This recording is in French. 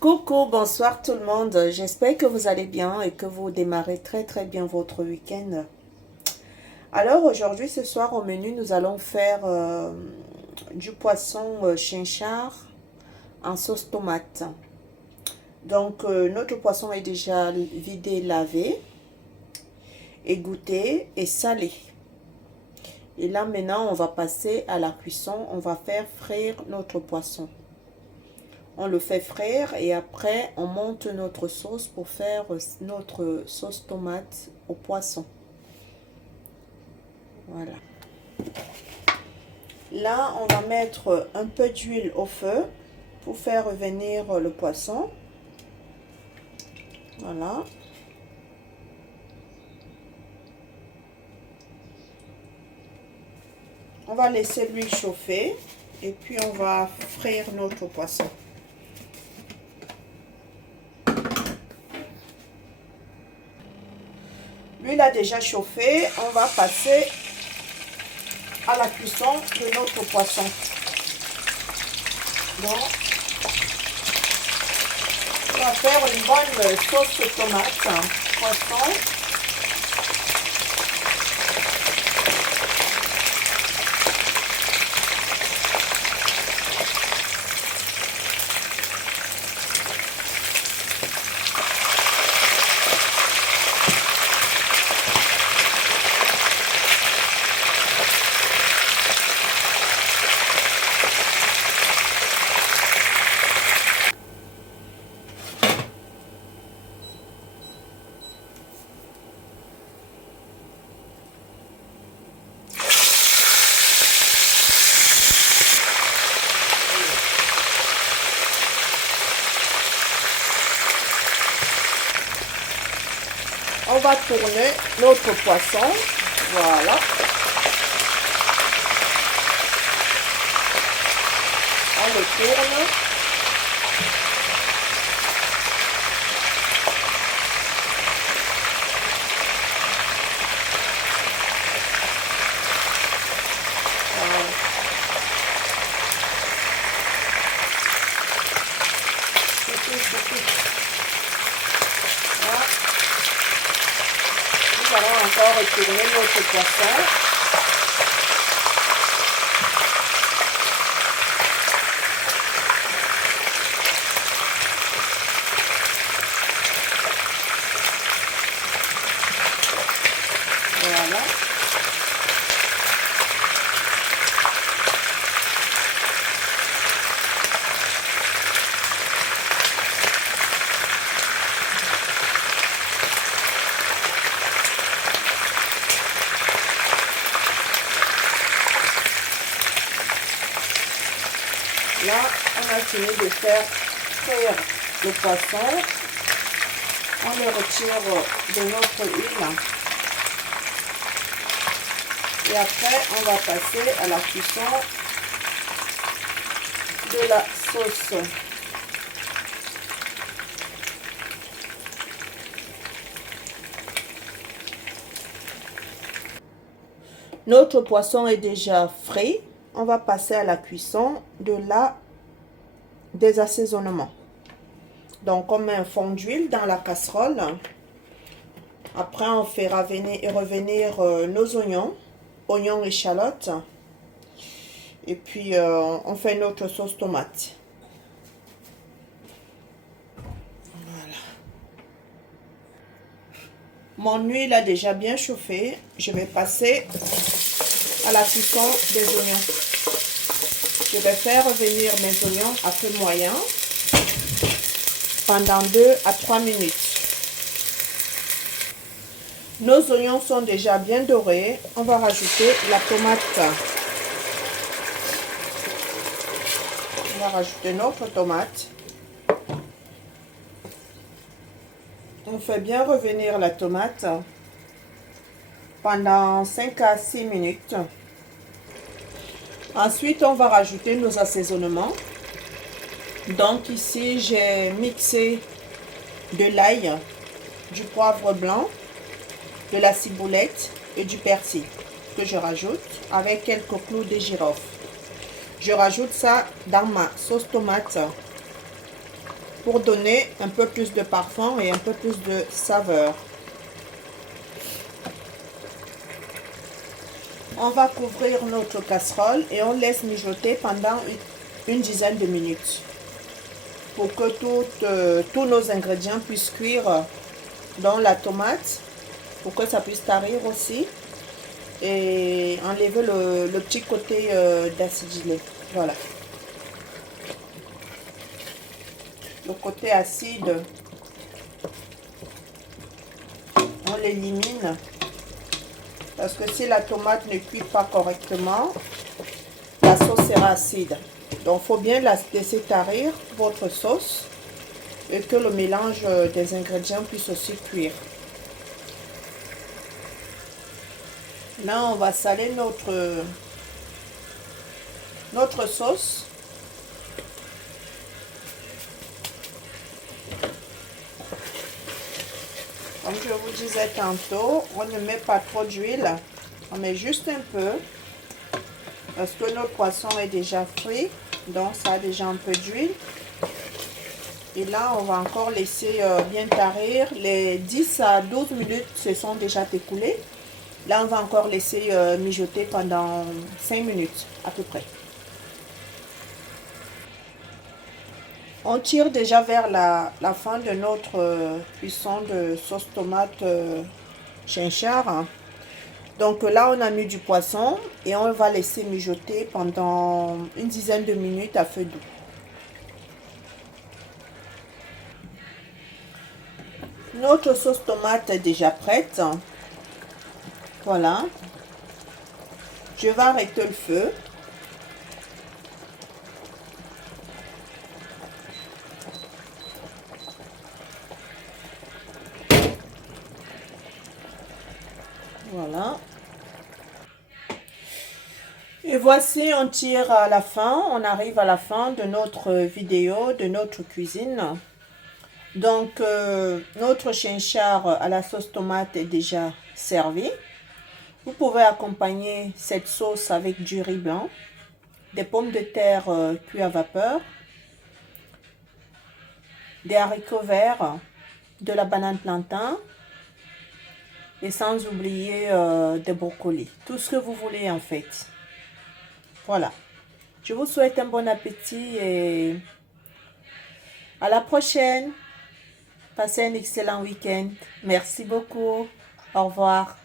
Coucou, bonsoir tout le monde. J'espère que vous allez bien et que vous démarrez très bien votre week-end. Alors aujourd'hui, ce soir au menu, nous allons faire du poisson chinchard en sauce tomate. Donc notre poisson est déjà vidé, lavé, égoutté et salé. Et là maintenant, on va passer à la cuisson. On va faire frire notre poisson. On le fait frire et après on monte notre sauce pour faire notre sauce tomate au poisson. Voilà. Là, on va mettre un peu d'huile au feu pour faire revenir le poisson. Voilà. On va laisser l'huile chauffer et puis on va frire notre poisson. L'huile a déjà chauffé, on va passer à la cuisson de notre poisson. Donc, on va faire une bonne sauce tomate, poisson. On va tourner notre poisson. Voilà. On le tourne. Voilà. Voilà. Nous allons encore retourner notre poisson. Voilà. Là, on a fini de faire frire le poisson. On le retire de notre huile. Et après, on va passer à la cuisson de la sauce. Notre poisson est déjà frit. On va passer à la cuisson des assaisonnements. Donc, on met un fond d'huile dans la casserole. Après, on fait revenir nos oignons, échalotes. Et puis, on fait notre sauce tomate. Voilà. Mon huile a déjà bien chauffé. Je vais passer à la cuisson des oignons. Je vais faire revenir mes oignons à feu moyen pendant 2 à 3 minutes. Nos oignons sont déjà bien dorés. On va rajouter la tomate. On va rajouter notre tomate. On fait bien revenir la tomate pendant 5 à 6 minutes. Ensuite, on va rajouter nos assaisonnements. Donc ici, j'ai mixé de l'ail, du poivre blanc, de la ciboulette et du persil que je rajoute avec quelques clous de girofle. Je rajoute ça dans ma sauce tomate pour donner un peu plus de parfum et un peu plus de saveur. On va couvrir notre casserole et on laisse mijoter pendant une dizaine de minutes pour que tous nos ingrédients puissent cuire dans la tomate, pour que ça puisse tarir aussi et enlever le petit côté d'acidulé. Voilà. Le côté acide, on l'élimine parce que si la tomate ne cuit pas correctement, la sauce sera acide. Donc, il faut bien la laisser tarir, votre sauce, et que le mélange des ingrédients puisse aussi cuire. Là, on va saler notre sauce. Comme je vous disais tantôt, on ne met pas trop d'huile, on met juste un peu parce que notre poisson est déjà frit, donc ça a déjà un peu d'huile. Et là, on va encore laisser bien tarir. Les 10 à 12 minutes se sont déjà écoulées. Là, on va encore laisser mijoter pendant 5 minutes à peu près. On tire déjà vers la fin de notre cuisson de sauce tomate chinchard. Donc là, on a mis du poisson et on va laisser mijoter pendant une dizaine de minutes à feu doux. Notre sauce tomate est déjà prête. Voilà. Je vais arrêter le feu. Voilà. Et voici, on tire à la fin. On arrive à la fin de notre vidéo, de notre cuisine. Donc, notre chinchard à la sauce tomate est déjà servi. Vous pouvez accompagner cette sauce avec du riz blanc, des pommes de terre cuites à vapeur, des haricots verts, de la banane plantain et sans oublier des brocolis. Tout ce que vous voulez en fait. Voilà. Je vous souhaite un bon appétit et à la prochaine. Passez un excellent week-end. Merci beaucoup. Au revoir.